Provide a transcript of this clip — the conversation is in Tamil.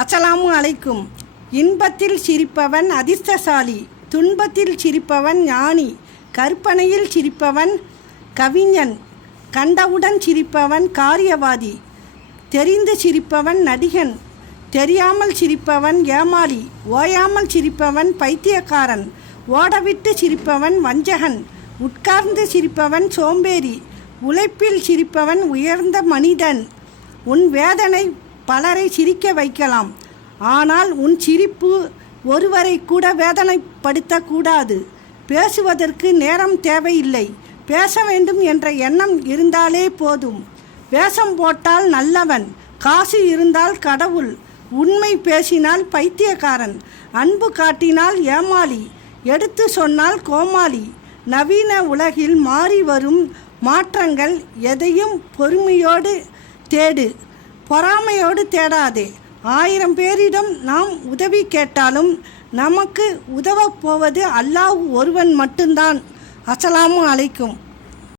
அஸ்ஸலாமு அலைக்கும். இன்பத்தில் சிரிப்பவன் அதிர்ஷ்டசாலி, துன்பத்தில் சிரிப்பவன் ஞானி, கற்பனையில் சிரிப்பவன் கவிஞன், கண்டவுடன் சிரிப்பவன் காரியவாதி, தெரிந்து சிரிப்பவன் நடிகன், தெரியாமல் சிரிப்பவன் ஏமாளி, ஓயாமல் சிரிப்பவன் பைத்தியக்காரன், ஓடவிட்டு சிரிப்பவன் வஞ்சகன், உட்கார்ந்து சிரிப்பவன் சோம்பேறி, உழைப்பில் சிரிப்பவன் உயர்ந்த மனிதன். உன் வேதனை பலரை சிரிக்க வைக்கலாம், ஆனால் உன் சிரிப்பு ஒருவரை கூட வேதனைப்படுத்தக்கூடாது. பேசுவதற்கு நேரம் தேவையில்லை, பேச வேண்டும் என்ற எண்ணம் இருந்தாலே போதும். வேஷம் போட்டால் நல்லவன், காசு இருந்தால் கடவுள், உண்மை பேசினால் பைத்தியக்காரன், அன்பு காட்டினால் ஏமாளி, எடுத்து சொன்னால் கோமாளி. நவீன உலகில் மாறி வரும் மாற்றங்கள் எதையும் பொறுமையோடு தேடு, பொறாமையோடு தேடாதே. 1000 பேரிடம் நாம் உதவி கேட்டாலும் நமக்கு உதவப் போவது அல்லாஹ் ஒருவன் மட்டும்தான். அஸ்ஸலாமு அலைக்கும்.